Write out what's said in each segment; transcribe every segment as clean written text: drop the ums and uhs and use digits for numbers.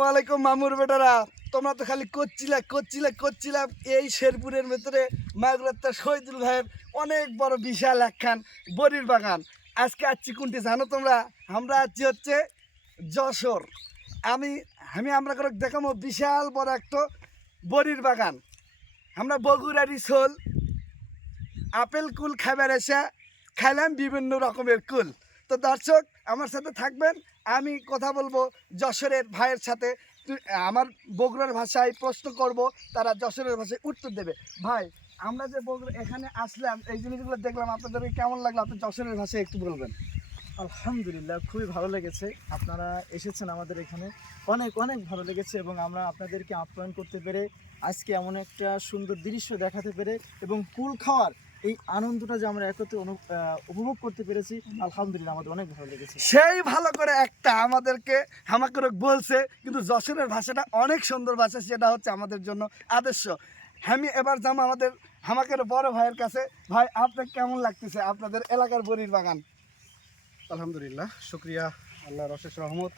আসসালামু আলাইকুম মামুর বেটারা। তোমরা তো খালি করছিলা এই শেরপুরের ভেতরে মাগুরাত্তা শহীদুল ভাইয়ের অনেক বড় বিশাল একখান বড়ির বাগান। আজকে আসছি কোনটি জানো তোমরা? আমরা আছি হচ্ছে যশোর। আমরা করে দেখাবো বিশাল বড় একটা বড়ির বাগান। আমরা বগুড়ারি শোল আপেল কুল খাবার এসে খাইলাম বিভিন্ন রকমের কুল। তো দর্শক আমার সাথে থাকবেন, আমি কথা বলবো যশোরের ভাইয়ের সাথে। আমার বগুড়ার ভাষায় প্রশ্ন করব, তারা যশোরের ভাষায় উত্তর দেবে। ভাই, আমরা যে বগুড়া এখানে আসলাম, এই জিনিসগুলো দেখলাম, আপনাদের কেমন লাগলো? আপনি যশোরের ভাষায় একটু বলবেন। আলহামদুলিল্লাহ, খুবই ভালো লেগেছে। আপনারা এসেছেন আমাদের এখানে, অনেক অনেক ভালো লেগেছে এবং আমরা আপনাদেরকে আপ্যায়ন করতে পেরে, আজকে এমন একটা সুন্দর দৃশ্য দেখাতে পেরে এবং কুল খাওয়ার এই আনন্দটা যে আমরা একত্রে উপভোগ করতে পেরেছি, আলহামদুলিল্লাহ আমাদের অনেক ভালো লেগেছে। সেই ভালো করে একটা আমাদেরকে হামাকরে বলছে, কিন্তু যশোরের ভাষাটা অনেক সুন্দর ভাষা, সেটা হচ্ছে আমাদের জন্য আদর্শ। আমি এবার যাবো আমাদের হামাকের বড় ভাইয়ের কাছে। ভাই, আপনার কেমন লাগতেছে আপনাদের এলাকার বড়ির বাগান? আলহামদুলিল্লাহ, শুক্রিয়া আল্লাহর অশেষ রহমত,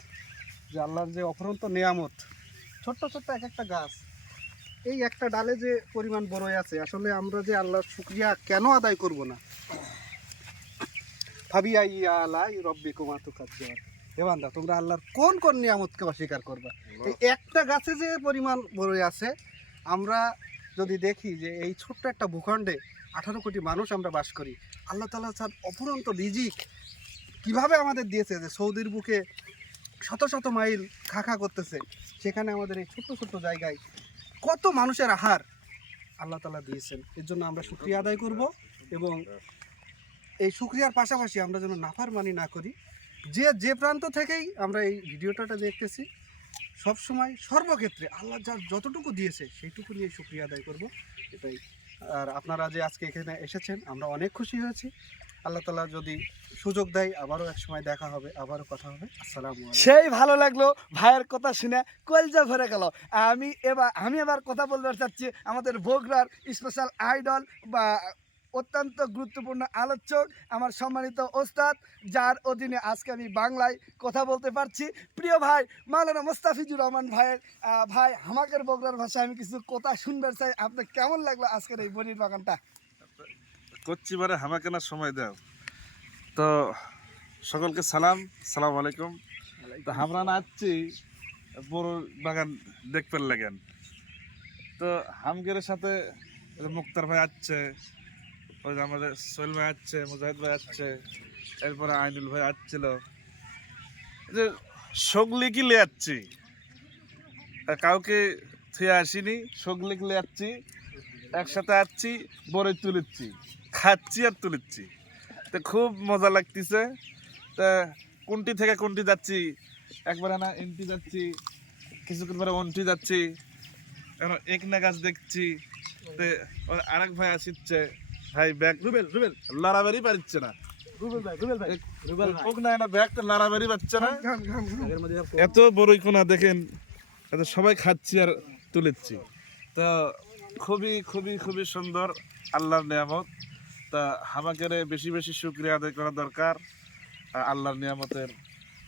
যে আল্লাহর যে অফুরন্ত নিয়ামত। ছোট্ট ছোট্ট এক একটা গাছ, এই একটা ডালে যে পরিমাণ বড় আছে, আসলে আমরা যে আল্লাহর শুক্রিয়া কেন আদায় করব না? ভাবিয়া ইয়া আলাই রব্বি কুমাতু কাজ্জার। হে বান্দা, তোমরা আল্লাহর কোন কোন নিয়ামতকে অস্বীকার করবা? এই একটা গাছে যে পরিমাণ বড় আছে, আমরা যদি দেখি যে এই ছোট্ট একটা ভূখণ্ডে 18 কোটি মানুষ আমরা বাস করি, আল্লাহ তাআলা তার অফুরন্ত রিজিক কিভাবে আমাদের দিয়েছে, যে সৌদির বুকে শত শত মাইল খাখা করতেছে, সেখানে আমাদের এই ছোট্ট ছোট্ট জায়গায় কত মানুষের আহার আল্লাহ তাআলা দিয়েছেন। এর জন্য আমরা শুকরিয়া আদায় করব এবং এই শুকরিয়ার পাশাপাশি আমরা যেন নাফরমানি না করি। যে প্রান্ত থেকেই আমরা এই ভিডিওটা দেখতেছি, সবসময় সর্বক্ষেত্রে আল্লাহ যার যতটুকু দিয়েছে সেইটুকু নিয়ে শুকরিয়া আদায় করব, এটাই। আর আপনারা যে আজকে এখানে এসেছেন, আমরা অনেক খুশি হয়েছি। আল্লাহ তাআলা যদি সুযোগ দেয়, আবারও এক সময় দেখা হবে, আবারও কথা হবে। আসসালামু আলাইকুম। সেই ভালো লাগলো ভাইয়ের কথা শুনে, কলজা ভরে গেল। আমি এবার কথা বলতে চাচ্ছি আমাদের বগুড়ার স্পেশাল আইডল বা অত্যন্ত গুরুত্বপূর্ণ আলোচক, আমার সম্মানিত ওস্তাদ, যার অধীনে আজকে আমি বাংলায় কথা বলতে পারছি, প্রিয় ভাই মাওলানা মোস্তাফিজুর রহমান ভাইয়ের। ভাই, আমাদের বগুড়ার ভাষায় আমি কিছু কথা শুনতে চাই। আপনার কেমন লাগলো আজকের এই বড়ির বাগানটা? করছি বারে হামাকে না সময় দাও। তো সকলকে সালাম আলাইকুম। তো আমরা না আসছি বড় বাগান দেখতে লাগেন। তো হামগের সাথে মুক্তার ভাই আসছে, ওই যে আমাদের সোহেল ভাই আসছে, মুজাহিদ ভাই আসছে, এরপরে আইনুল ভাই আসছিল। যে সগলি কি লে যাচ্ছি, কাউকে থুয়ে আসিনি, সগলি কি লে যাচ্ছি, একসাথে আসছি, বড় তুলেছি, খাচ্ছি আর তুলেছি। তো খুব মজা লাগতেছে। তা কোনটি থেকে কোনটি যাচ্ছি, একবারে না এনটি যাচ্ছি, কিছুক্ষণ পরে অনটি যাচ্ছি, এখন একনা গাছ দেখছি। তো আরেক ভাই আসিচ্ছে, ভাই ব্যাগ রুবেল লড়াবাড়ি পারছে না, ব্যাগটা লড়াবাড়ি পাচ্ছে না। এত বড়ই কোনা দেখেন, এত সবাই খাচ্ছি আর তুলেছি। তা খুবই খুবই খুবই সুন্দর আল্লাহর নিয়ামত। তা আমাকে বেশি বেশি শুকরিয়া আদায় করা দরকার আল্লাহর নিয়ামতের।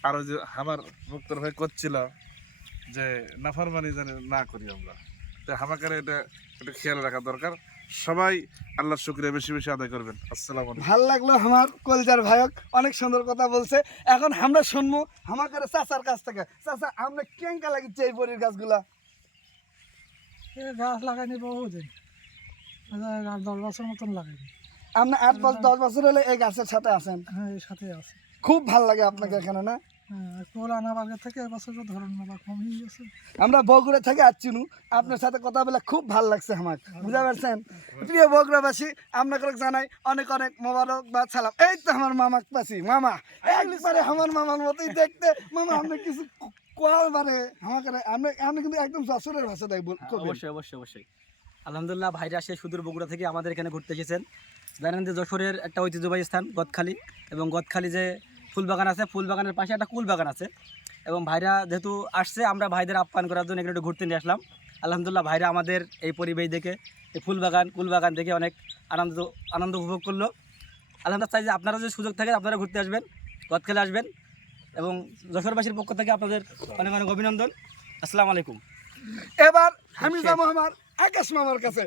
আরও যে আমার মুক্তর ভাই করছিল যে নাফরমানি যেন না করি আমরা, তো আমাকে এটা খেয়াল রাখা দরকার। সবাই আল্লাহর শুকরিয়া বেশি বেশি আদায় করবেন। আসসালামু আলাইকুম। ভাল লাগলো আমার কলজার ভাইক, অনেক সুন্দর কথা বলছে। এখন আমরা শুনবো আমাদের চাচার কাছ থেকে। চাচা, আমরা কেঙ্কা লাগিচ্ছে এই বড়ির গাছগুলা? গাছ লাগাইনি বহুদিন, 10 বছর মতন লাগাইনি। আপনি 8-10 বছর হলে এই গাছের সাথে আছেন? হ্যাঁ, এর সাথে আছে। খুব ভাল লাগে আপনাকে এখানে, না? হ্যাঁ, কুল আনার আগে থেকে এবছর ধরুন না কম হয়ে গেছে। আমরা বগুড়া থেকে আসছি, আপনার সাথে কথা বলে খুব ভাল লাগছে আমার, বুঝতে পারছেন? প্রিয় বগুড়াবাসী, আপনাকে জানাই অনেক অনেক মোবারক বা সালাম। এই তো আমার মামা পাচ্ছি, মামা একবারে আমার মামার মতোই দেখতে। মামা, আপনি কিছু কোয়াল মানে আমাকে, আপনি কিন্তু একদম যশোরের ভাষা তাই বলছেন। অবশ্যই আলহামদুলিল্লাহ, ভাইরা সে সুদূর বগুড়া থেকে আমাদের এখানে ঘুরতে এসেছেন। জানেন যে যশোরের একটা ঐতিহ্যবাহী স্থান গদখালি, এবং গদখালি যে ফুল বাগান আছে, ফুল বাগানের পাশে একটা কুল বাগান আছে। এবং ভাইরা যেহেতু আসছে, আমরা ভাইদের আপ্যায়ন করার জন্য এখানে একটু ঘুরতে নিয়ে আসলাম। আলহামদুলিল্লাহ, ভাইরা আমাদের এই পরিবেশ দেখে, এই ফুল বাগান কুল বাগান দেখে অনেক আনন্দ উপভোগ করলো। আলহামদুলিল্লাহ, চাই যে আপনারা যদি সুযোগ থাকে আপনারা ঘুরতে আসবেন, গদখালি আসবেন, এবং যশোরবাসীর পক্ষ থেকে আপনাদের অনেক অনেক অভিনন্দন। আসসালামু আলাইকুম। এবার আমি যাবো আমার আকাশ মামার কাছে।